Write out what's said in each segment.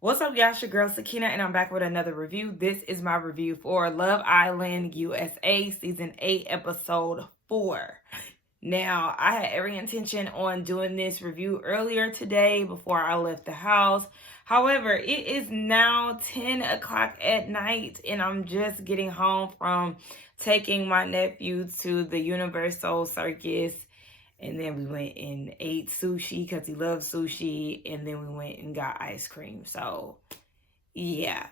What's up, y'all? It's your girl Sakina, and I'm back with another review. This is my review for Love Island USA Season 8, Episode 4. Now, I had every intention on doing this review earlier today before I left the house. However, it is now 10 o'clock at night, and I'm just getting home from taking my nephew to the Universal Circus. And then we went and ate sushi because he loves sushi. And then we went and got ice cream. So, yeah.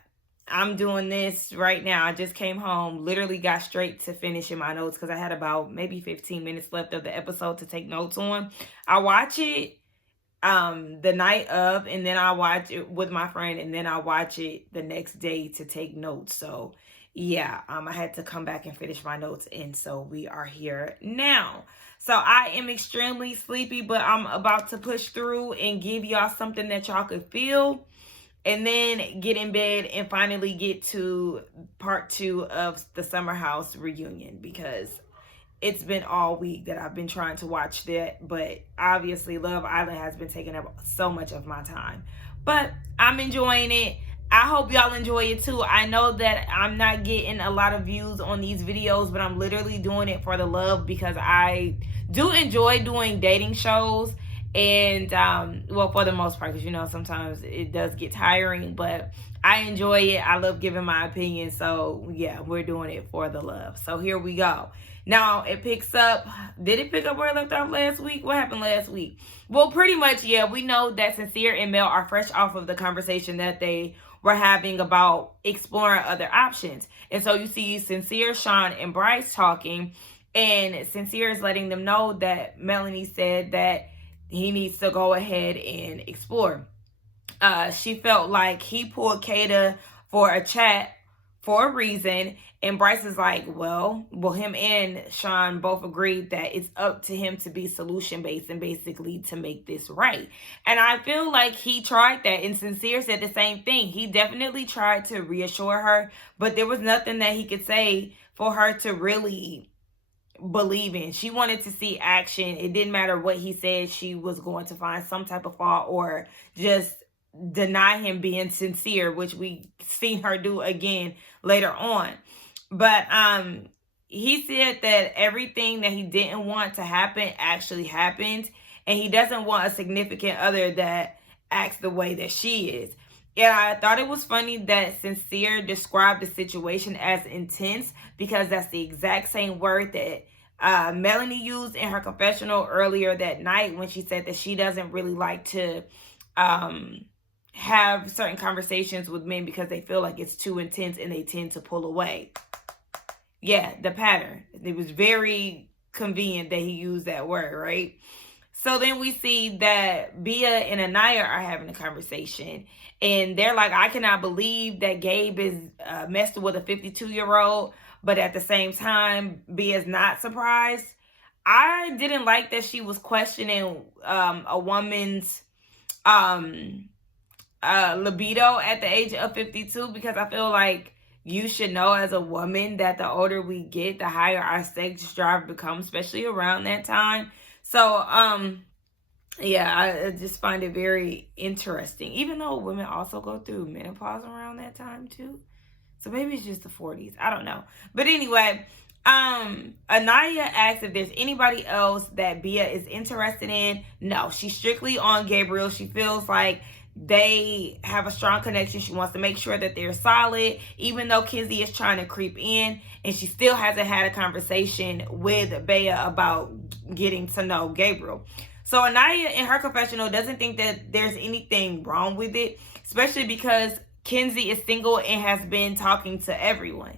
I'm doing this right now. I just came home, literally got straight to finishing my notes because I had about maybe 15 minutes left of the episode to take notes on. I watch it the night of, and then I watch it with my friend, and then I watch it the next day to take notes. So, yeah, I had to come back and finish my notes, and so we are here now. So I am extremely sleepy, but I'm about to push through and give y'all something that y'all could feel, and then get in bed and finally get to part 2 of the summer house reunion, because it's been all week that I've been trying to watch that, but obviously Love Island has been taking up so much of my time. But I'm enjoying it. I hope y'all enjoy it too. I know that I'm not getting a lot of views on these videos, but I'm literally doing it for the love, because I do enjoy doing dating shows. And well, for the most part, because you know sometimes it does get tiring, but I enjoy it. I love giving my opinion. So yeah, we're doing it for the love. So here we go. Now it picks up. Did it pick up where it left off last week? What happened last week? Well, pretty much, yeah. We know that Sincere and Mel are fresh off of the conversation that they were having about exploring other options. And so you see Sincere, Sean, and Bryce talking, and Sincere is letting them know that Melanie said that he needs to go ahead and explore. She felt like he pulled Kayda for a chat for a reason, and Bryce is like, well, him and Sean both agreed that it's up to him to be solution-based and basically to make this right. And I feel like he tried that, and Sincere said the same thing. He definitely tried to reassure her, but there was nothing that he could say for her to really believe in. She wanted to see action. It didn't matter what he said. She was going to find some type of fault or just deny him being sincere, which we seen her do again later on. But he said that everything that he didn't want to happen actually happened, and he doesn't want a significant other that acts the way that she is. Yeah, I thought it was funny that Sincere described the situation as intense, because that's the exact same word that Melanie used in her confessional earlier that night, when she said that she doesn't really like to have certain conversations with men because they feel like it's too intense and they tend to pull away. Yeah, the pattern. It was very convenient that he used that word, right? So then we see that Bia and Anaya are having a conversation, and they're like, I cannot believe that Gabe is messed with a 52-year-old, but at the same time, Bia's not surprised. I didn't like that she was questioning a woman's libido at the age of 52, because I feel like you should know as a woman that the older we get, the higher our sex drive becomes, especially around that time. So, yeah, I just find it very interesting, even though women also go through menopause around that time too. So maybe it's just the 40s. I don't know. But anyway, Anaya asks if there's anybody else that Bia is interested in. No, she's strictly on Gabriel. She feels like they have a strong connection. She wants to make sure that they're solid, even though Kenzie is trying to creep in, and she still hasn't had a conversation with Bea about getting to know Gabriel. So Anaya in her confessional doesn't think that there's anything wrong with it, especially because Kenzie is single and has been talking to everyone.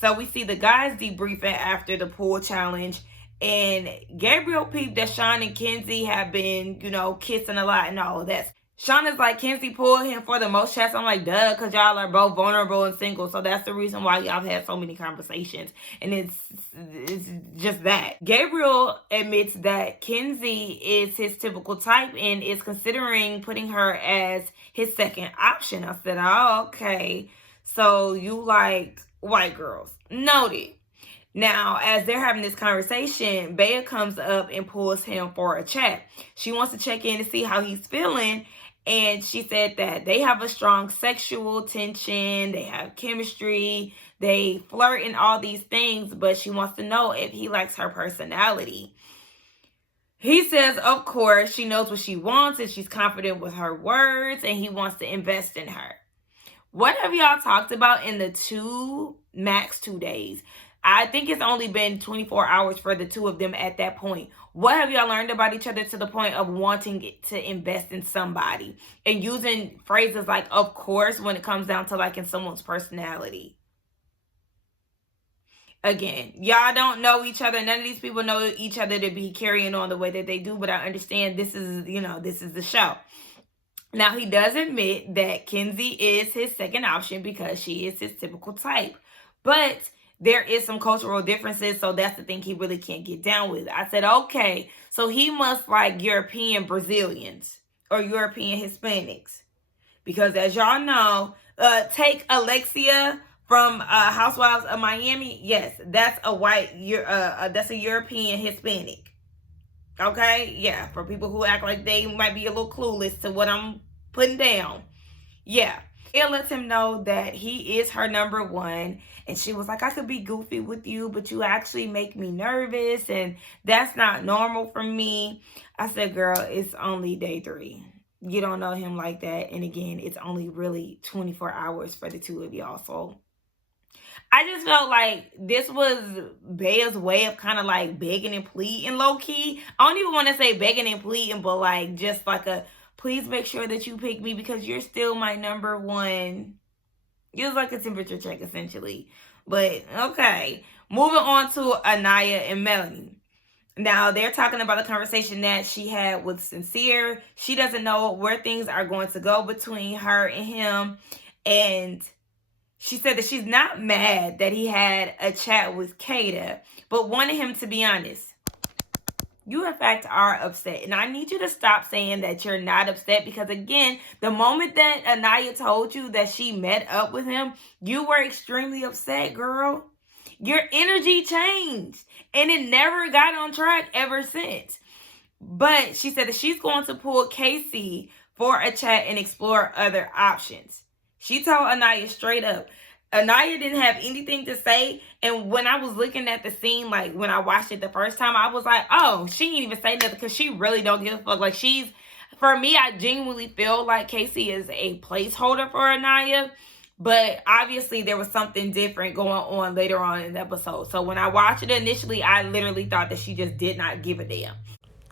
So we see the guys debriefing after the pool challenge, and Gabriel peeped that Sean and Kenzie have been, kissing a lot and all of that. Sean is like, Kenzie pulled him for the most chats. I'm like, duh, because y'all are both vulnerable and single. So that's the reason why y'all have had so many conversations. And it's just that. Gabriel admits that Kenzie is his typical type and is considering putting her as his second option. I said, oh, okay. So you like white girls. Noted. Now, as they're having this conversation, Bea comes up and pulls him for a chat. She wants to check in to see how he's feeling. And she said that they have a strong sexual tension, they have chemistry, they flirt and all these things, but she wants to know if he likes her personality. He says, of course, she knows what she wants and she's confident with her words and he wants to invest in her. What have y'all talked about in the max 2 days? I think it's only been 24 hours for the two of them at that point. What have y'all learned about each other to the point of wanting to invest in somebody and using phrases like, of course, when it comes down to liking someone's personality? Again, y'all don't know each other. None of these people know each other to be carrying on the way that they do, but I understand this is the show. Now, he does admit that Kenzie is his second option because she is his typical type. But there is some cultural differences, so that's the thing he really can't get down with. I said, okay, so he must like European Brazilians or European Hispanics. Because as y'all know, take Alexia from Housewives of Miami. Yes, that's a European Hispanic. Okay, yeah, for people who act like they might be a little clueless to what I'm putting down. Yeah, it lets him know that he is her number one. And she was like, I could be goofy with you, but you actually make me nervous. And that's not normal for me. I said, girl, it's only day 3. You don't know him like that. And again, it's only really 24 hours for the two of y'all. So I just felt like this was Bea's way of kind of like begging and pleading low key. I don't even want to say begging and pleading, but like just like a, please make sure that you pick me because you're still my number one. It was like a temperature check essentially. But okay, moving on to Anaya and Melanie. Now they're talking about the conversation that she had with Sincere. She doesn't know where things are going to go between her and him. And she said that she's not mad that he had a chat with Kayda, but wanted him to be honest. You, in fact, are upset. And I need you to stop saying that you're not upset because, again, the moment that Anaya told you that she met up with him, you were extremely upset, girl. Your energy changed, and it never got on track ever since. But she said that she's going to pull Casey for a chat and explore other options. She told Anaya straight up. Anaya didn't have anything to say. And when I was looking at the scene, like when I watched it the first time, I was like, oh, she didn't even say nothing because she really don't give a fuck. Like for me, I genuinely feel like Casey is a placeholder for Anaya. But obviously there was something different going on later on in the episode. So when I watched it initially, I literally thought that she just did not give a damn.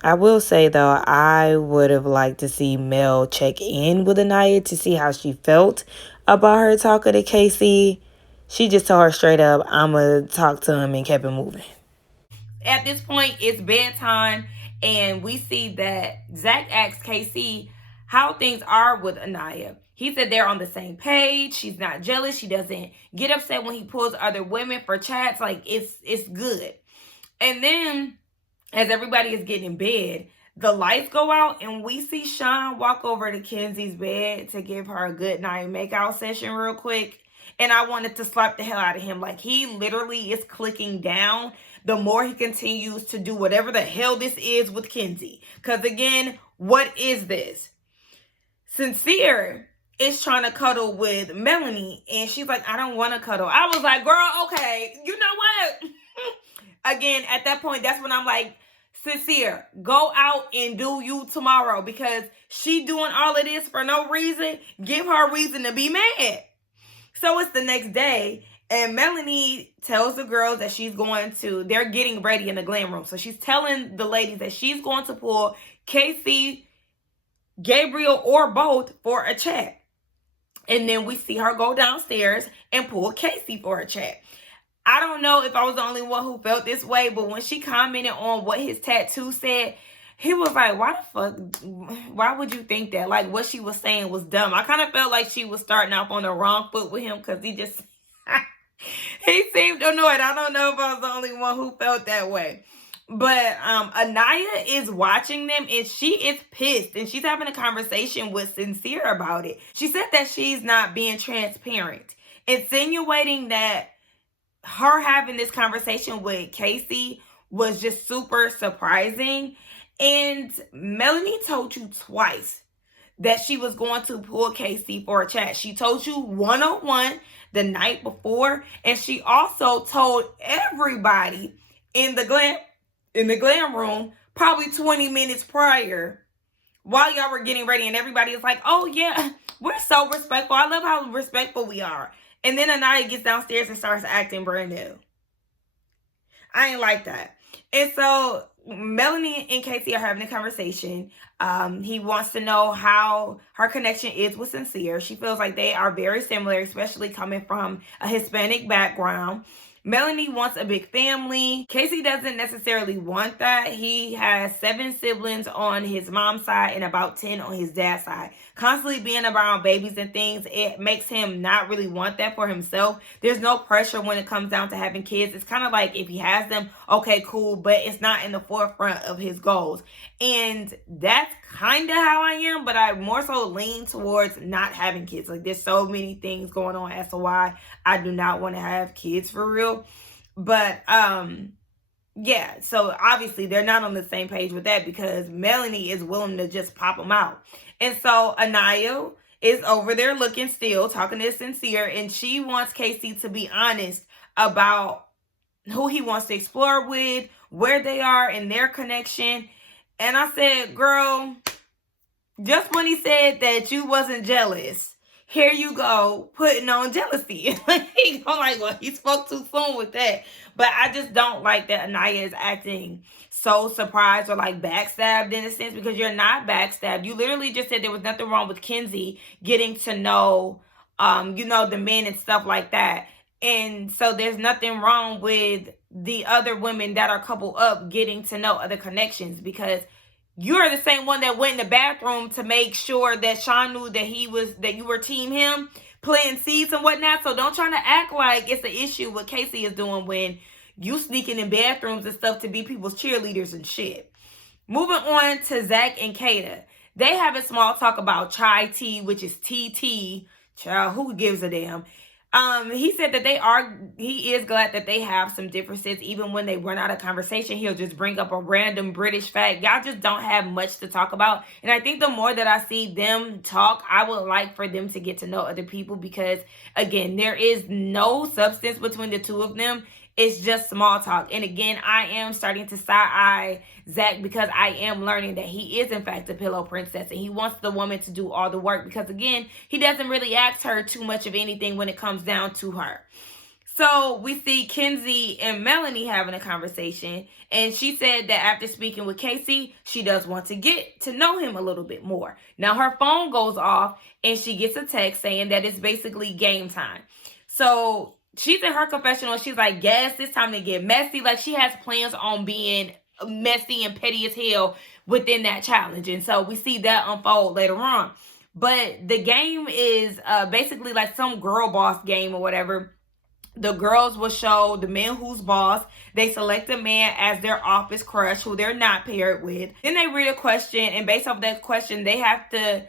I will say, though, I would have liked to see Mel check in with Anaya to see how she felt about her talking to Casey. She just told her straight up, I'm going to talk to him and kept it moving. At this point, it's bedtime, and we see that Zach asked Casey how things are with Anaya. He said they're on the same page. She's not jealous. She doesn't get upset when he pulls other women for chats. Like, it's good. And then as everybody is getting in bed, the lights go out and we see Sean walk over to Kenzie's bed to give her a good night makeout session real quick. And I wanted to slap the hell out of him. Like, he literally is clicking down the more he continues to do whatever the hell this is with Kenzie. Because again, what is this? Sincere is trying to cuddle with Melanie and she's like, I don't want to cuddle. I was like, girl, okay, you know what? Again, at that point, that's when I'm like, Sincere, go out and do you tomorrow because she doing all of this for no reason. Give her a reason to be mad. So it's the next day and Melanie tells the girls that they're getting ready in the glam room. So she's telling the ladies that she's going to pull Casey, Gabriel, or both for a chat. And then we see her go downstairs and pull Casey for a chat. I don't know if I was the only one who felt this way, but when she commented on what his tattoo said, he was like, why would you think that? Like, what she was saying was dumb. I kind of felt like she was starting off on the wrong foot with him because he seemed annoyed. I don't know if I was the only one who felt that way. But Anaya is watching them and she is pissed and she's having a conversation with Sincere about it. She said that she's not being transparent, insinuating that her having this conversation with Casey was just super surprising. And Melanie told you twice that she was going to pull Casey for a chat. She told you one-on-one the night before, and she also told everybody in the glam room probably 20 minutes prior while y'all were getting ready, and everybody is like, oh yeah, we're so respectful. I love how respectful we are. And then Anaya gets downstairs and starts acting brand new. I ain't like that. And so Melanie and Casey are having a conversation. He wants to know how her connection is with Sincere. She feels like they are very similar, especially coming from a Hispanic background. Melanie wants a big family. Casey doesn't necessarily want that. He has 7 siblings on his mom's side and about 10 on his dad's side. Constantly being around babies and things, it makes him not really want that for himself. There's no pressure when it comes down to having kids. It's kind of like if he has them, okay, cool, but it's not in the forefront of his goals. And that's kind of how I am, but I more so lean towards not having kids. Like, there's so many things going on as to why I do not want to have kids for real. But yeah, so obviously they're not on the same page with that, because Melanie is willing to just pop them out. And so Anaya is over there looking still, talking to Sincere, and she wants Casey to be honest about who he wants to explore with, where they are in their connection. And I said, girl, just when he said that you wasn't jealous, here you go, putting on jealousy. I'm like, well, he spoke too soon with that. But I just don't like that Anaya is acting so surprised or like backstabbed in a sense, because you're not backstabbed. You literally just said there was nothing wrong with Kenzie getting to know, the men and stuff like that. And so there's nothing wrong with the other women that are coupled up getting to know other connections, because you're the same one that went in the bathroom to make sure that Sean knew that you were team him, planting seeds and whatnot. So don't try to act like it's an issue what Casey is doing when you sneaking in bathrooms and stuff to be people's cheerleaders and shit. Moving on to Zach and Kayda. They have a small talk about chai tea, which is TT. Child, who gives a damn? He said that he is glad that they have some differences. Even when they run out of conversation, he'll just bring up a random British fact. Y'all just don't have much to talk about. And I think the more that I see them talk, I would like for them to get to know other people, because again, there is no substance between the two of them. It's just small talk. And again, I am starting to side-eye Zach, because I am learning that he is in fact a pillow princess, and he wants the woman to do all the work, because again, he doesn't really ask her too much of anything when it comes down to her. So we see Kenzie and Melanie having a conversation, and she said that after speaking with Casey, she does want to get to know him a little bit more. Now her phone goes off and she gets a text saying that it's basically game time. So she's in her confessional. She's like, yes, it's time to get messy. Like, she has plans on being messy and petty as hell within that challenge. And so we see that unfold later on. But the game is basically like some girl boss game or whatever. The girls will show the man who's boss. They select a man as their office crush who they're not paired with. Then they read a question, and based off that question, they have to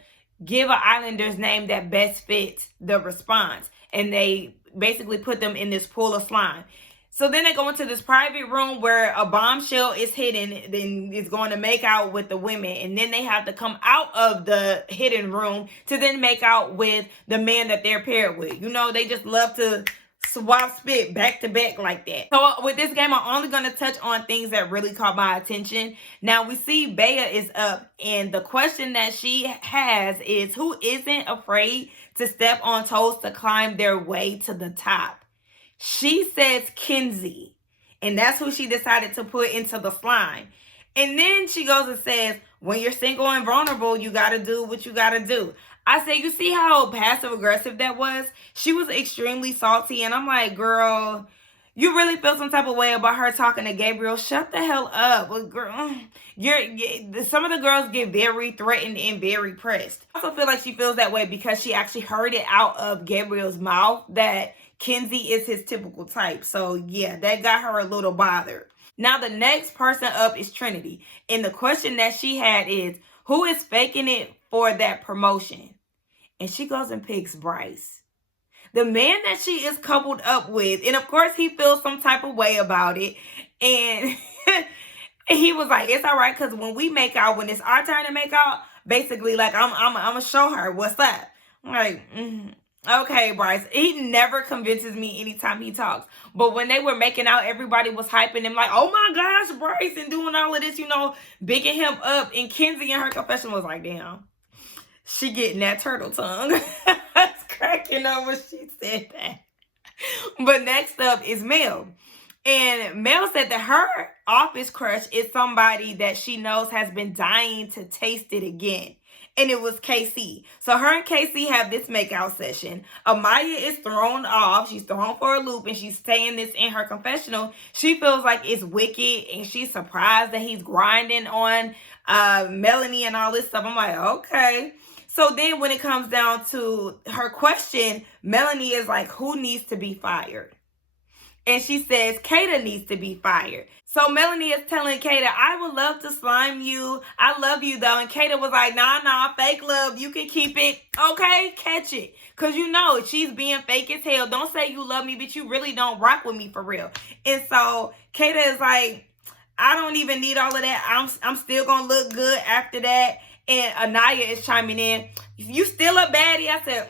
give an Islander's name that best fits the response. And they basically put them in this pool of slime. So then they go into this private room where a bombshell is hidden, then is going to make out with the women. And then they have to come out of the hidden room to then make out with the man that they're paired with. They just love to swap spit back to back like that. So with this game, I'm only going to touch on things that really caught my attention. Now we see Bea is up, and the question that she has is, who isn't afraid to step on toes to climb their way to the top? She says Kenzie, and that's who she decided to put into the slime. And then she goes and says, when you're single and vulnerable, you got to do what you got to do. I say, you see how passive aggressive that was? She was extremely salty, and I'm like, girl, you really feel some type of way about her talking to Gabriel? Shut the hell up. Well, girl, some of the girls get very threatened and very pressed. I also feel like she feels that way because she actually heard it out of Gabriel's mouth that Kenzie is his typical type. So yeah, that got her a little bothered. Now the next person up is Trinity. And the question that she had is, who is faking it for that promotion? And she goes and picks Bryce, the man that she is coupled up with. And of course he feels some type of way about it. And he was like, it's all right, because when we make out, when it's our turn to make out, Basically, like, I'm gonna show her what's up. I'm like, okay, Bryce. He never convinces me anytime he talks. But when they were making out, everybody was hyping him like, oh my gosh, Bryce, and doing all of this, bigging him up. And Kenzie in her confession was like, damn, she getting that turtle tongue. I was cracking up when she said that. But next up is Mel. And Mel said that her office crush is somebody that she knows has been dying to taste it again. And it was KC. So her and KC have this makeout session. Amaya is thrown off. She's thrown for a loop, and she's saying this in her confessional. She feels like it's wicked, and she's surprised that he's grinding on Melanie and all this stuff. I'm like, okay. So then when it comes down to her question, Melanie is like, who needs to be fired? And she says, Kayda needs to be fired. So Melanie is telling Kayda, I would love to slime you. I love you, though. And Kayda was like, nah, fake love. You can keep it. Okay, catch it. Because she's being fake as hell. Don't say you love me, but you really don't rock with me for real. And so Kayda is like, I don't even need all of that. I'm still going to look good after that. And Anaya is chiming in. You still a baddie? I said,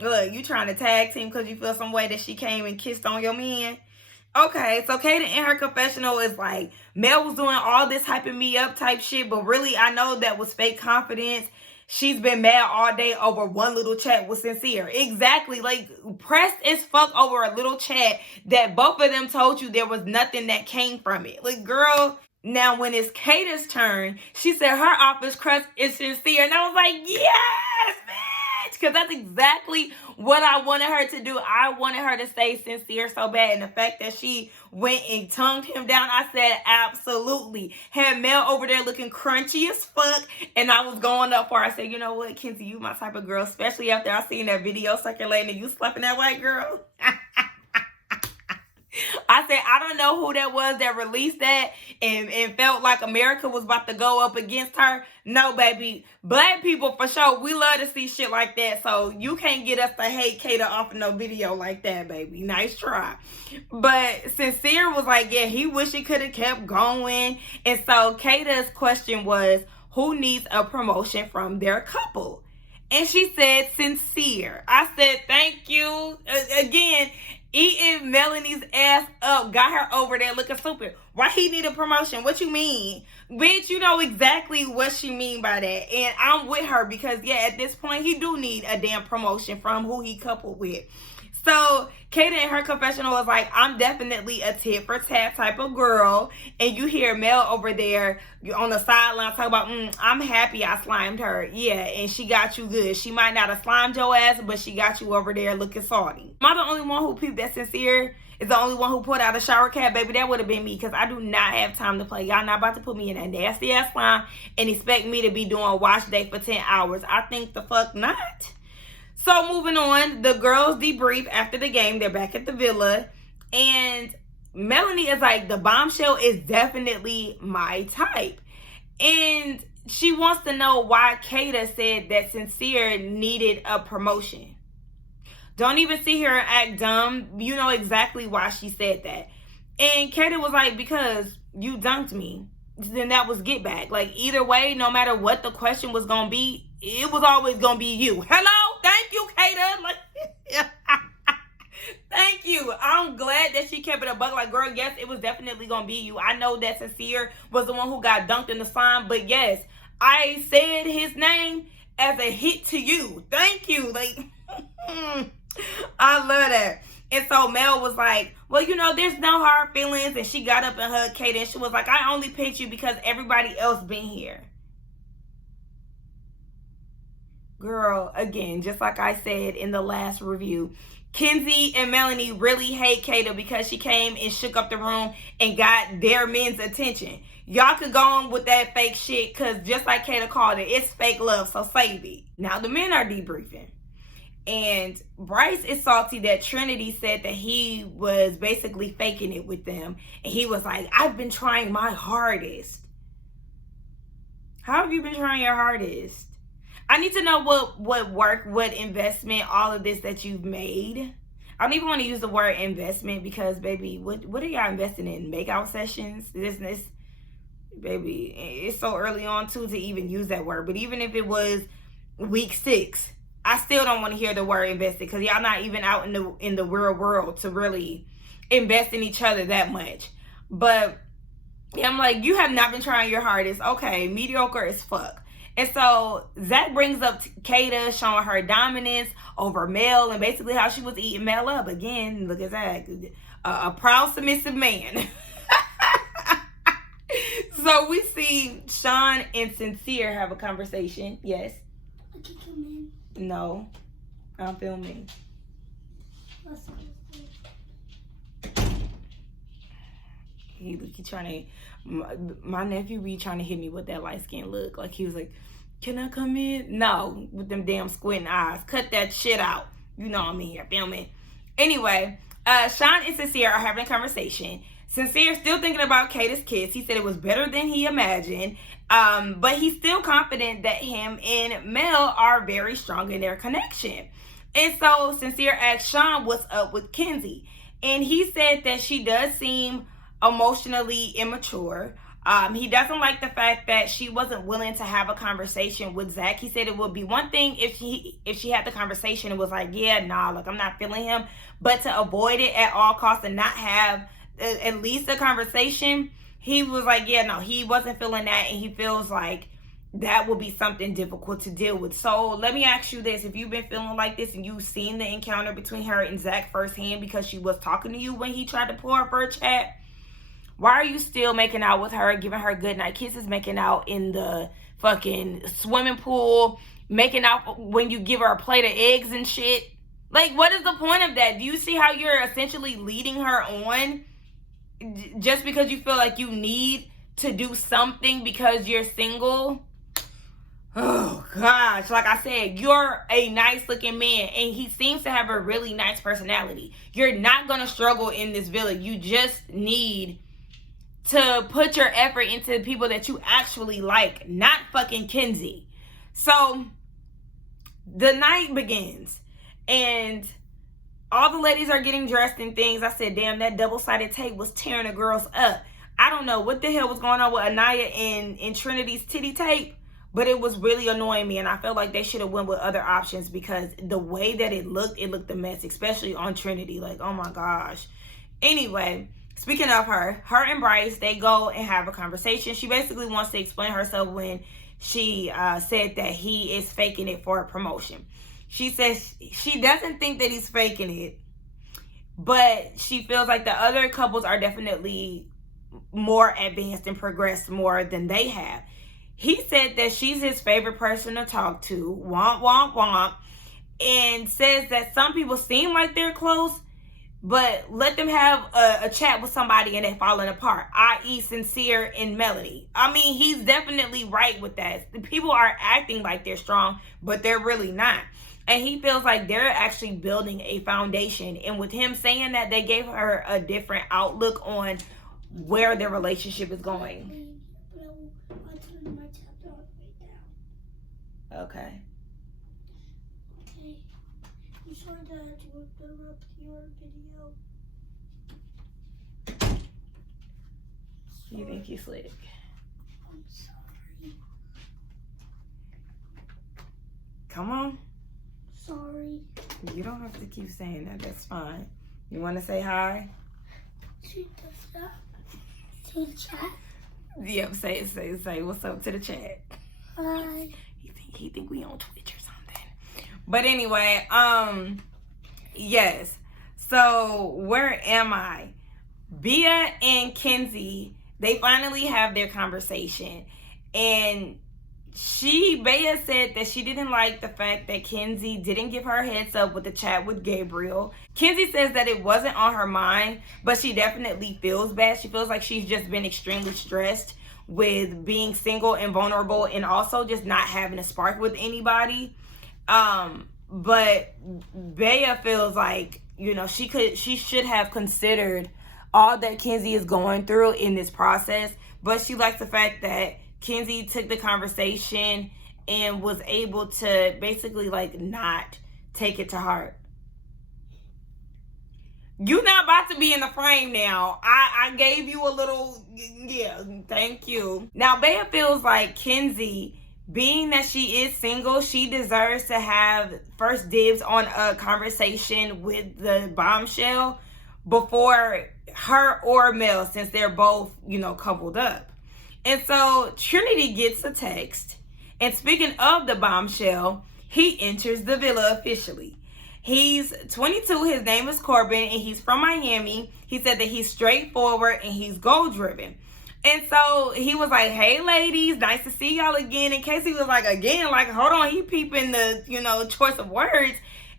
look, you trying to tag team because you feel some way that she came and kissed on your man? Okay, so Kayda in her confessional is like, Mel was doing all this hyping me up type shit, but really I know that was fake confidence. She's been mad all day over one little chat with Sincere. Exactly, like pressed as fuck over a little chat that both of them told you there was nothing that came from it. Like, girl, now when it's Kayda's turn, she said her office crush is Sincere. And I was like, yes, bitch, because that's exactly what I wanted her to do. I wanted her to stay sincere so bad. And the fact that she went and tongued him down, I said, absolutely. Had Mel over there looking crunchy as fuck. And I was going up for her. I said, you know what, Kenzie, you my type of girl, especially after I seen that video circulating and you slapping that white girl. I said, I don't know who that was that released that and felt like America was about to go up against her. No, baby. Black people, for sure, we love to see shit like that. So you can't get us to hate Kayda off of no video like that, baby. Nice try. But Sincere was like, yeah, he wish he could have kept going. And so Kayda's question was, who needs a promotion from their couple? And she said, Sincere. I said, thank you. Again, eating Melanie's ass up, got her over there looking stupid. Why he need a promotion? What you mean? Bitch, you know exactly what she mean by that. And I'm with her because, yeah, at this point, he do need a damn promotion from who he coupled with. So Kayda in her confessional was like, I'm definitely a tit for tat type of girl. And you hear Mel over there on the sideline talk about, I'm happy I slimed her. Yeah, and she got you good. She might not have slimed your ass, but she got you over there looking salty. Am I the only one who peeped that Sincere is the only one who put out a shower cap? Baby, that would have been me because I do not have time to play. Y'all not about to put me in that nasty ass slime and expect me to be doing wash day for 10 hours. I think the fuck not. So moving on, the girls debrief after the game. They're back at the villa. And Melanie is like, the bombshell is definitely my type. And she wants to know why Kayda said that Sincere needed a promotion. Don't even sit here and act dumb. You know exactly why she said that. And Kayda was like, because you dunked me. Then that was get back. Like, either way, no matter what the question was going to be, it was always going to be you. Hello? Thank you, Kayda. Like, thank you. I'm glad that she kept it a buck. Like, girl, yes, it was definitely going to be you. I know that Sincere was the one who got dunked in the slime. But yes, I said his name as a hit to you. Thank you. Like, I love that. And so Mel was like, well, there's no hard feelings. And she got up and hugged Kayda. And she was like, I only picked you because everybody else been here. Girl, again, just like I said in the last review, Kenzie and Melanie really hate Kayda because she came and shook up the room and got their men's attention. Y'all could go on with that fake shit because just like Kayda called it, it's fake love, so save it. Now the men are debriefing. And Bryce is salty that Trinity said that he was basically faking it with them. And he was like, I've been trying my hardest. How have you been trying your hardest? I need to know what work, what investment, all of this that you've made. I don't even want to use the word investment because, baby, what are y'all investing in? Makeout sessions? This baby, it's so early on too to even use that word. But even if it was week 6, I still don't want to hear the word invested, because y'all not even out in the real world to really invest in each other that much. But yeah, I'm like, you have not been trying your hardest. Okay, mediocre as fuck. And so Zach brings up Kayda showing her dominance over Mel, and basically how she was eating Mel up. Again, look at Zach, a proud, submissive man. So we see Sean and Sincere have a conversation. Yes. I can come in. No, I'm filming. He trying to, my nephew be trying to hit me with that light skin look. Like he was like, can I come in? No, with them damn squinting eyes. Cut that shit out. You know I'm in here filming. Anyway, Sean and Sincere are having a conversation. Sincere still thinking about Kayda's kiss. He said it was better than he imagined. But he's still confident that him and Mel are very strong in their connection. And so Sincere asked Sean what's up with Kenzie. And he said that she does seem emotionally immature. He doesn't like the fact that she wasn't willing to have a conversation with Zach. He said it would be one thing if she had the conversation and was like, yeah, nah, like I'm not feeling him. But to avoid it at all costs and not have at least a conversation, he was like, yeah, no, he wasn't feeling that, and he feels like that will be something difficult to deal with. So let me ask you this. If you've been feeling like this and you've seen the encounter between her and Zach firsthand, because she was talking to you when he tried to pull her for a chat, why are you still making out with her, giving her goodnight kisses, making out in the fucking swimming pool, making out when you give her a plate of eggs and shit? Like, what is the point of that? Do you see how you're essentially leading her on just because you feel like you need to do something because you're single? Oh, gosh. Like I said, you're a nice-looking man, and he seems to have a really nice personality. You're not going to struggle in this village. You just need to put your effort into the people that you actually like, not fucking Kenzie. So, the night begins, and all the ladies are getting dressed and things. I said, damn, that double-sided tape was tearing the girls up. I don't know what the hell was going on with Anaya and Trinity's titty tape, but it was really annoying me, and I felt like they should have went with other options, because the way that it looked a mess, especially on Trinity. Like, oh my gosh. Anyway, speaking of her and Bryce, they go and have a conversation. She basically wants to explain herself when she said that he is faking it for a promotion. She says she doesn't think that he's faking it, but she feels like the other couples are definitely more advanced and progressed more than they have. He said that she's his favorite person to talk to, womp, womp, womp, and says that some people seem like they're close, but let them have a chat with somebody and they're falling apart, i.e. Sincere and Melody. I mean, he's definitely right with that. The people are acting like they're strong, but they're really not. And he feels like they're actually building a foundation. And with him saying that, they gave her a different outlook on where their relationship is going. Okay. Okay. You saw that to interrupt your video. You think he's slick? I'm sorry. Come on. Sorry. You don't have to keep saying that. That's fine. You want to say hi? To the chat. Yep. Say what's up to the chat. Hi. He think we on Twitch or something. But anyway, yes. So where am I? Bia and Kenzie, they finally have their conversation, and Bea said that she didn't like the fact that Kenzie didn't give her heads up with the chat with Gabriel. Kenzie says that it wasn't on her mind, but she definitely feels bad. She feels like she's just been extremely stressed with being single and vulnerable, and also just not having a spark with anybody. But Bea feels like, you know, she should have considered all that Kenzie is going through in this process, but she likes the fact that Kenzie took the conversation and was able to basically like not take it to heart. You not about to be in the frame now. I gave you a little, yeah, thank you. Now, Bea feels like Kenzie, being that she is single, she deserves to have first dibs on a conversation with the bombshell before her or Mel, since they're both, coupled up. And so Trinity gets a text. And speaking of the bombshell, he enters the villa officially. He's 22. His name is Corbin, and he's from Miami. He said that he's straightforward and he's goal driven. And so he was like, "Hey, ladies, nice to see y'all again." In case he was like, again, like, hold on, he peeping the, choice of words.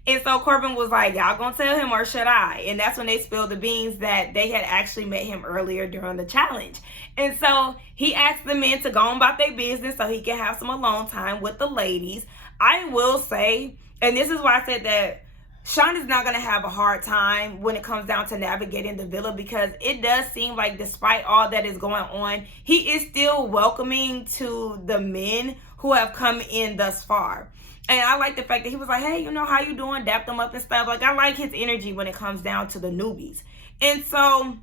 And so Corbin was like, "Y'all gonna tell him or should I?" And that's when they spilled the beans that they had actually met him earlier during the challenge. And so he asked the men to go on about their business so he can have some alone time with the ladies. I will say, and this is why I said that Sean is not going to have a hard time when it comes down to navigating the villa, because it does seem like despite all that is going on, he is still welcoming to the men who have come in thus far. And I like the fact that he was like, "Hey, how you doing?" Dap them up and stuff. Like, I like his energy when it comes down to the newbies. And so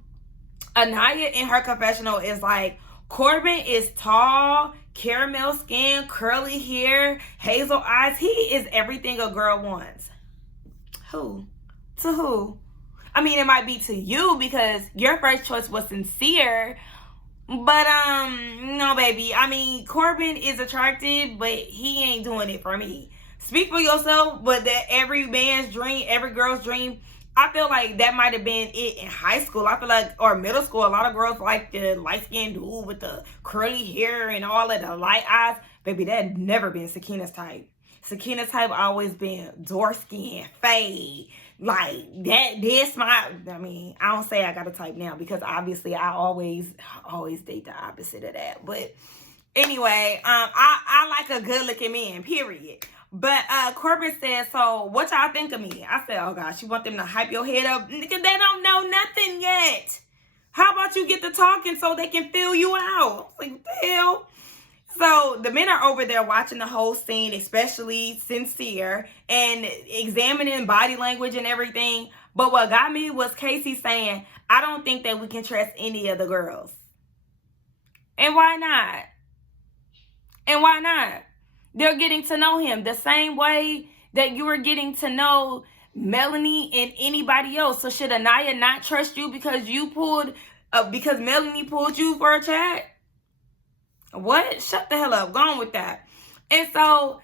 Anaya in her confessional is like, Corbin is tall, caramel skin, curly hair, hazel eyes. He is everything a girl wants. Who? To who? I mean, it might be to you because your first choice was Sincere. But, no, baby. I mean, Corbin is attractive, but he ain't doing it for me. Speak for yourself, but that every man's dream, every girl's dream, I feel like that might have been it in high school. I feel like, or middle school, a lot of girls like the light-skinned dude with the curly hair and all of the light eyes. Baby, that had never been Sakina's type. Sakina's type always been dark skin, fade, like that. I don't say I got a type now because obviously I always date the opposite of that. But anyway, I like a good looking man, period. But Corbin said, "So what y'all think of me?" I said, "Oh gosh, you want them to hype your head up? Nigga, they don't know nothing yet. How about you get to talking so they can fill you out?" I was like, what the hell? So the men are over there watching the whole scene, especially Sincere, and examining body language and everything. But what got me was Casey saying, "I don't think that we can trust any of the girls." And why not? And why not? They're getting to know him the same way that you were getting to know Melanie and anybody else. So should Anaya not trust you because because Melanie pulled you for a chat? What? Shut the hell up. Go on with that. And so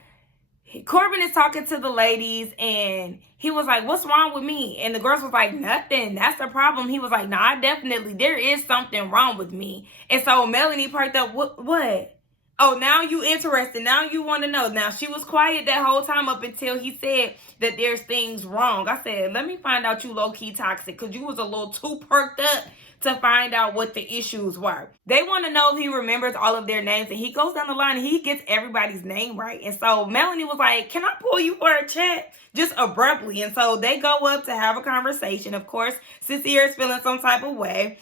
Corbin is talking to the ladies and he was like, "What's wrong with me?" And the girls was like, "Nothing. That's the problem." He was like, "Nah, there is something wrong with me." And so Melanie perked up. What? Oh, now you interested. Now you want to know. Now, she was quiet that whole time up until he said that there's things wrong. I said, let me find out you low-key toxic because you was a little too perked up to find out what the issues were. They want to know if he remembers all of their names, and he goes down the line and he gets everybody's name right. And so Melanie was like, "Can I pull you for a chat?" Just abruptly. And so they go up to have a conversation. Of course, Sincere is feeling some type of way.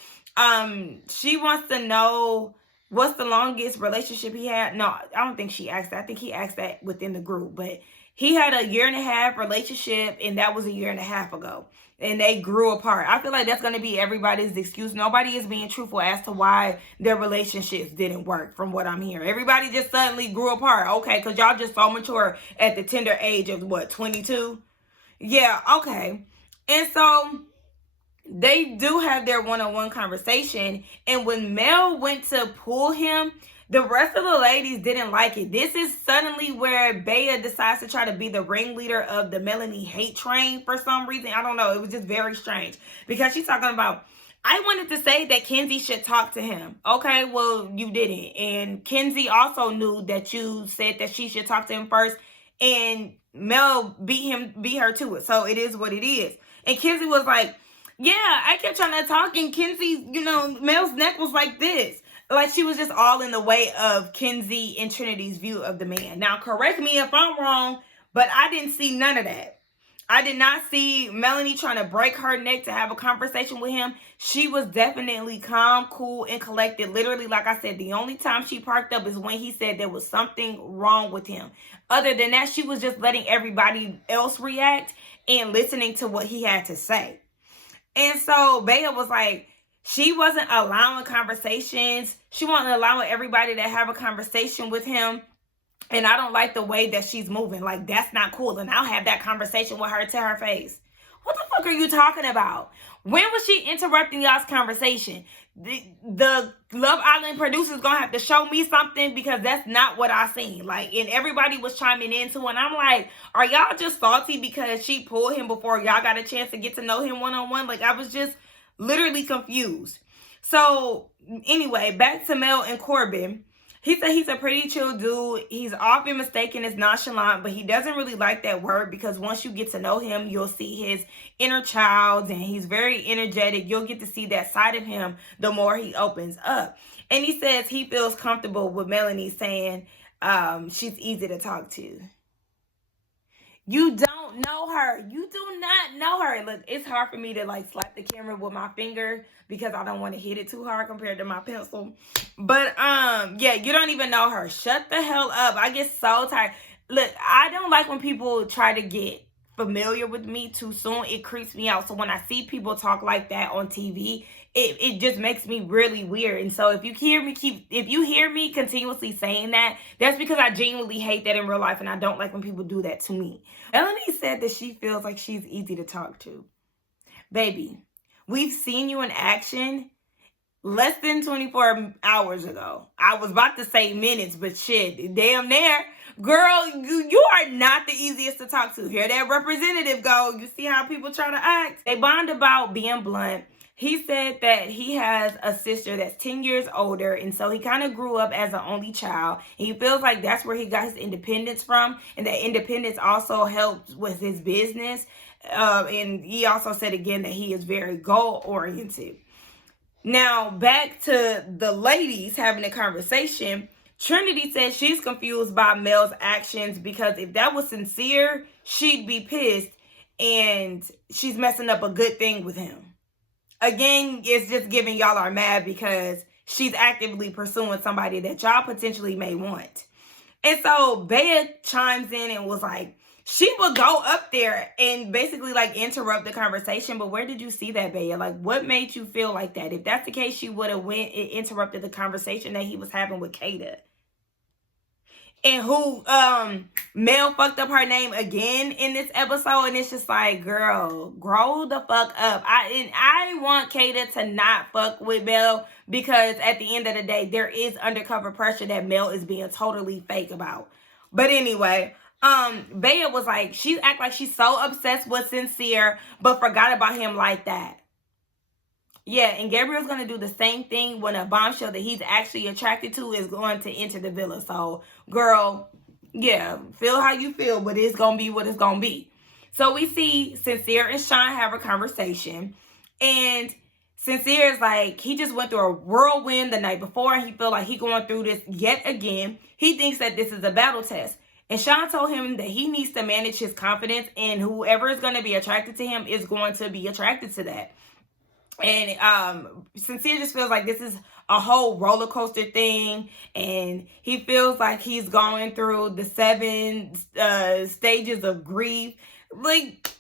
She wants to know what's the longest relationship he had. No, I don't think she asked that. I think he asked that within the group. But he had a 1.5-year relationship, and that was 1.5 years ago. And they grew apart. I feel like that's going to be everybody's excuse. Nobody is being truthful as to why their relationships didn't work, from what I'm hearing. Everybody just suddenly grew apart. Okay, because y'all just so mature at the tender age of, 22? Yeah, okay. And so they do have their one-on-one conversation. And when Mel went to pull him, the rest of the ladies didn't like it. This is suddenly where Bea decides to try to be the ringleader of the Melanie hate train for some reason. I don't know. It was just very strange. Because she's talking about, "I wanted to say that Kenzie should talk to him." Okay, well, you didn't. And Kenzie also knew that you said that she should talk to him first. And Mel beat her to it. So it is what it is. And Kenzie was like, "Yeah, I kept trying to talk, and Kenzie, Mel's neck was like this." Like, she was just all in the way of Kenzie and Trinity's view of the man. Now, correct me if I'm wrong, but I didn't see none of that. I did not see Melanie trying to break her neck to have a conversation with him. She was definitely calm, cool, and collected. Literally, like I said, the only time she parked up is when he said there was something wrong with him. Other than that, she was just letting everybody else react and listening to what he had to say. And so Bea was like, she wasn't allowing conversations. She wasn't allowing everybody to have a conversation with him. And I don't like the way that she's moving. Like, that's not cool. And I'll have that conversation with her to her face. What the fuck are you talking about? When was she interrupting y'all's conversation? The Love Island producers gonna have to show me something, because that's not what I seen. Like, and everybody was chiming into it. And I'm like, are y'all just salty because she pulled him before y'all got a chance to get to know him one-on-one? Like, I was just literally confused. So anyway, back to Mel and Corbin. He said he's a pretty chill dude. He's often mistaken as nonchalant, but he doesn't really like that word, because once you get to know him, you'll see his inner child, and he's very energetic. You'll get to see that side of him the more he opens up. And he says he feels comfortable with Melanie saying she's easy to talk to. You don't know her. You do not know her. Look, it's hard for me to like slap the camera with my finger because I don't want to hit it too hard compared to my pencil. But yeah, you don't even know her. Shut the hell up. I get so tired. Look, I don't like when people try to get familiar with me too soon. It creeps me out. So when I see people talk like that on TV, it just makes me really weird. And so if you hear me continuously saying that, that's because I genuinely hate that in real life, and I don't like when people do that to me. Melanie said that she feels like she's easy to talk to. Baby, we've seen you in action less than 24 hours ago. I was about to say minutes, but shit, damn near. Girl, you are not the easiest to talk to. Here that representative go. You see how people try to act? They bond about being blunt. He said that he has a sister that's 10 years older, and so he kind of grew up as an only child. And he feels like that's where he got his independence from, and that independence also helped with his business. And he also said again that he is very goal-oriented. Now, back to the ladies having a conversation. Trinity says she's confused by Mel's actions, because if that was sincere, she'd be pissed, and she's messing up a good thing with him. Again, it's just giving y'all are mad because she's actively pursuing somebody that y'all potentially may want. And so Bea chimes in and was like, she would go up there and basically like interrupt the conversation. But where did you see that, Bea? Like, what made you feel like that? If that's the case, she would have went and interrupted the conversation that he was having with Kayda. And who Mel fucked up her name again in this episode, and it's just like, girl, grow the fuck up. I want Kayda to not fuck with Mel, because at the end of the day, there is undercover pressure that Mel is being totally fake about. But anyway, Bea was like, she act like she's so obsessed with Sincere, but forgot about him like that. Yeah, and Gabriel's going to do the same thing when a bombshell that he's actually attracted to is going to enter the villa. So, girl, yeah, feel how you feel, but it's going to be what it's going to be. So we see Sincere and Sean have a conversation, and Sincere is like, he just went through a whirlwind the night before, and he feel like he going through this yet again. He thinks that this is a battle test. And Sean told him that he needs to manage his confidence, and whoever is going to be attracted to him is going to be attracted to that. And Sincere just feels like this is a whole roller coaster thing, and he feels like he's going through the 7 stages of grief. Like,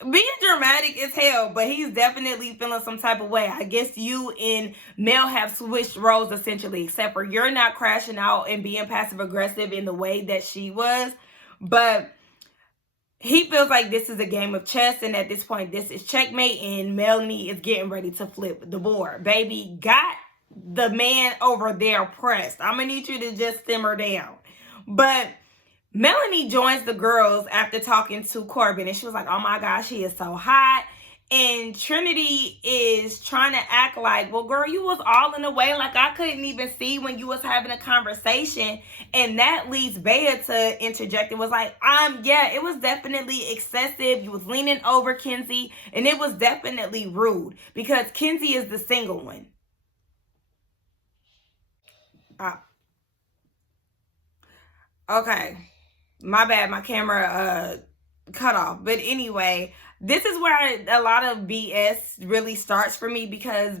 being dramatic as hell, but he's definitely feeling some type of way. I guess you and Mel have switched roles essentially, except for you're not crashing out and being passive aggressive in the way that she was. But he feels like this is a game of chess, and at this point, this is checkmate, and Melanie is getting ready to flip the board. Baby, got the man over there pressed. I'm going to need you to just simmer down. But Melanie joins the girls after talking to Corbin, and she was like, oh my gosh, he is so hot. And Trinity is trying to act like, well, girl, you was all in the way. Like, I couldn't even see when you was having a conversation. And that leads Bea to interject and was like, yeah, it was definitely excessive. You was leaning over Kenzie, and it was definitely rude, because Kenzie is the single one. Okay. My bad. My camera cut off. But anyway, this is where a lot of BS really starts for me, because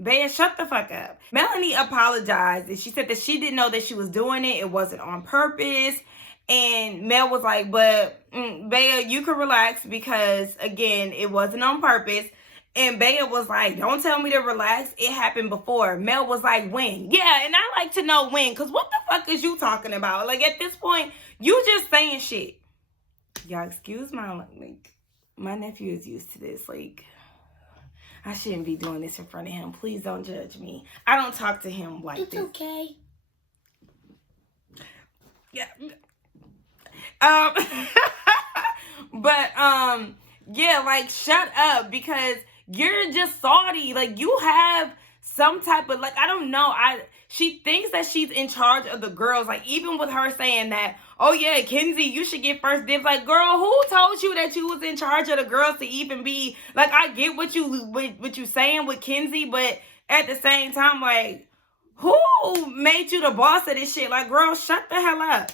Bea, shut the fuck up. Melanie apologized, and she said that she didn't know that she was doing it. It wasn't on purpose. And Mel was like, but Bea, you can relax, because again, it wasn't on purpose. And Bea was like, don't tell me to relax. It happened before. Mel was like, when? Yeah, and I like to know when, because what the fuck is you talking about? Like, at this point, you just saying shit. Y'all excuse my nephew is used to this. Like, I shouldn't be doing this in front of him. Please don't judge me. I don't talk to him like It's this. It's okay. Yeah. But yeah, like, shut up, because you're just salty. Like, you have some type of, like, I don't know. She thinks that she's in charge of the girls. Like, even with her saying that, oh yeah, Kenzie, you should get first dibs. Like, girl, who told you that you was in charge of the girls to even be, like, I get what you saying with Kenzie, but at the same time, like, who made you the boss of this shit? Like, girl, shut the hell up.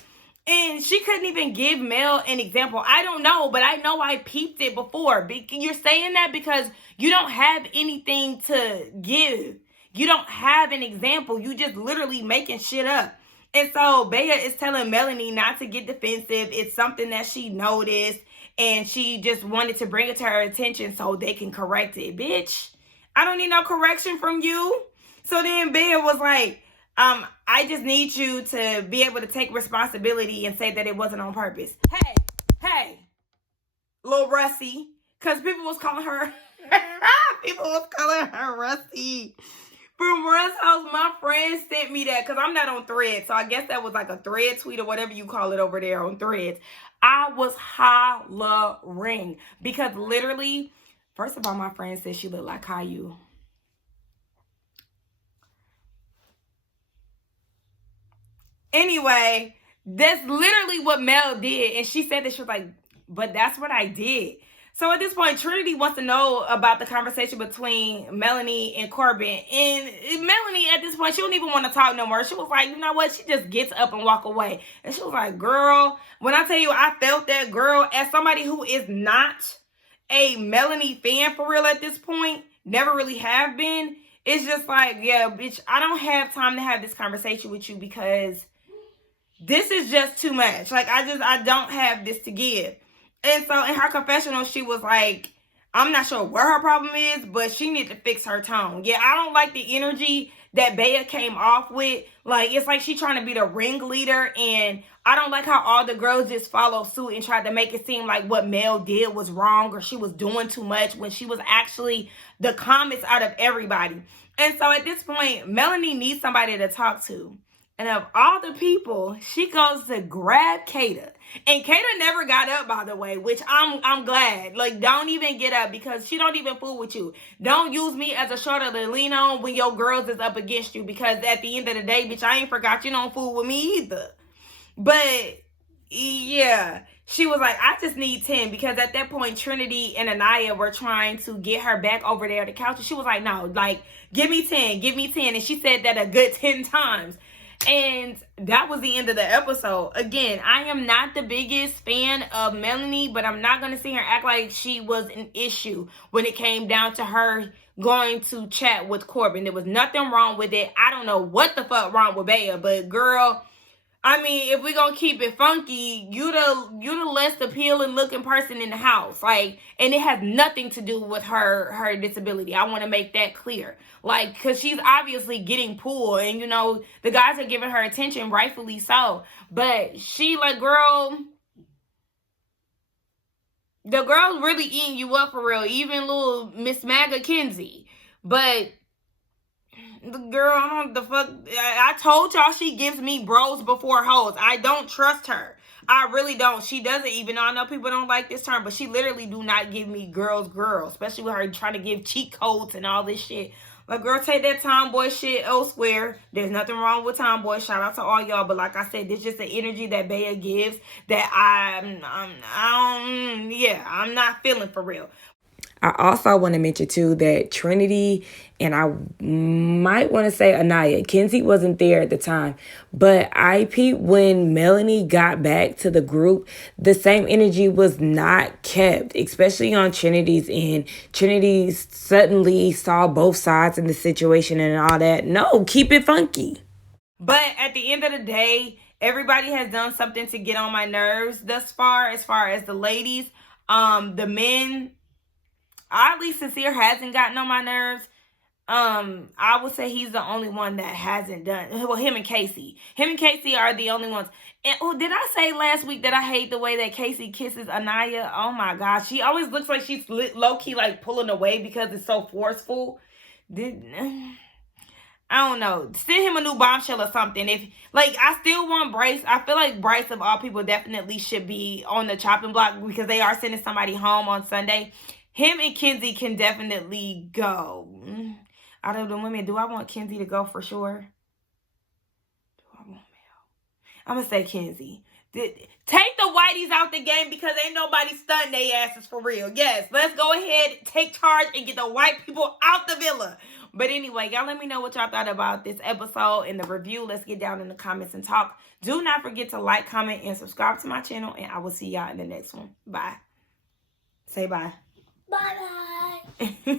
And she couldn't even give Mel an example. I don't know, but I know I peeped it before. You're saying that because you don't have anything to give. You don't have an example. You just literally making shit up. And so Bea is telling Melanie not to get defensive. It's something that she noticed, and she just wanted to bring it to her attention so they can correct it. Bitch, I don't need no correction from you. So then Bea was like, I just need you to be able to take responsibility and say that it wasn't on purpose. Hey, little Rusty. Because people was calling her Rusty. From Russ House, my friend sent me that, because I'm not on Threads. So I guess that was like a thread tweet or whatever you call it over there on Threads. I was hollering. Because literally, first of all, my friend said she looked like Caillou. Anyway, that's literally what Mel did. And she said that she was like, but that's what I did. So at this point, Trinity wants to know about the conversation between Melanie and Corbin. And Melanie, at this point, she don't even want to talk no more. She was like, you know what? She just gets up and walk away. And she was like, girl, when I tell you I felt that, girl, as somebody who is not a Melanie fan for real at this point, never really have been, it's just like, yeah, bitch, I don't have time to have this conversation with you, because this is just too much. Like, I don't have this to give. And so in her confessional, she was like, I'm not sure what her problem is, but she needs to fix her tone. Yeah, I don't like the energy that Bea came off with. Like, it's like she trying to be the ringleader, and I don't like how all the girls just follow suit and tried to make it seem like what Mel did was wrong or she was doing too much, when she was actually the calmest out of everybody. And so at this point, Melanie needs somebody to talk to. And of all the people, she goes to grab Kayda. And Kayda never got up, by the way, which I'm glad. Like, don't even get up, because she don't even fool with you. Don't use me as a shoulder to lean on when your girls is up against you, because at the end of the day, bitch, I ain't forgot you don't fool with me either. But yeah, she was like, I just need 10, because at that point, Trinity and Anaya were trying to get her back over there to the couch. And she was like, no, like, give me 10. And she said that a good 10 times. And that was the end of the episode. Again, I am not the biggest fan of Melanie, but I'm not going to see her act like she was an issue when it came down to her going to chat with Corbin. There was nothing wrong with it. I don't know what the fuck wrong with Bea, but girl, I mean, if we're gonna keep it funky, you the less appealing looking person in the house. Like, and it has nothing to do with her disability. I want to make that clear. Like, because she's obviously getting pulled, and you know, the guys are giving her attention, rightfully so. But she, like, girl, the girl's really eating you up for real. Even little Miss Magga Kenzie. But the girl, I don't know the fuck. I told y'all she gives me bros before hoes. I don't trust her. I really don't. She doesn't, even though I know people don't like this term, but she literally do not give me girls, especially with her trying to give cheat codes and all this shit. Like, girl, take that tomboy shit elsewhere. There's nothing wrong with tomboy. Shout out to all y'all. But like I said, this is just the energy that Bea gives that I'm not feeling for real. I also want to mention, too, that Trinity, and I might want to say Anaya, Kenzie wasn't there at the time, but I peeped when Melanie got back to the group, the same energy was not kept, especially on Trinity's end. Trinity suddenly saw both sides in the situation and all that. No, keep it funky. But at the end of the day, everybody has done something to get on my nerves thus far, as the ladies. The men, oddly, Sincere hasn't gotten on my nerves. I would say he's the only one that hasn't done. Well, him and Casey. Him and Casey are the only ones. And did I say last week that I hate the way that Casey kisses Anaya? Oh my gosh, she always looks like she's low key like pulling away because it's so forceful. I don't know. Send him a new bombshell or something. If like, I still want Bryce. I feel like Bryce of all people definitely should be on the chopping block because they are sending somebody home on Sunday. Him and Kenzie can definitely go. Out of the women, do I want Kenzie to go for sure? Do I want Mel? I'm gonna say Kenzie. Take the whiteys out the game because ain't nobody stunting their asses for real. Yes, let's go ahead, take charge, and get the white people out the villa. But anyway, y'all let me know what y'all thought about this episode and the review. Let's get down in the comments and talk. Do not forget to like, comment, and subscribe to my channel. And I will see y'all in the next one. Bye. Say bye. Bye-bye.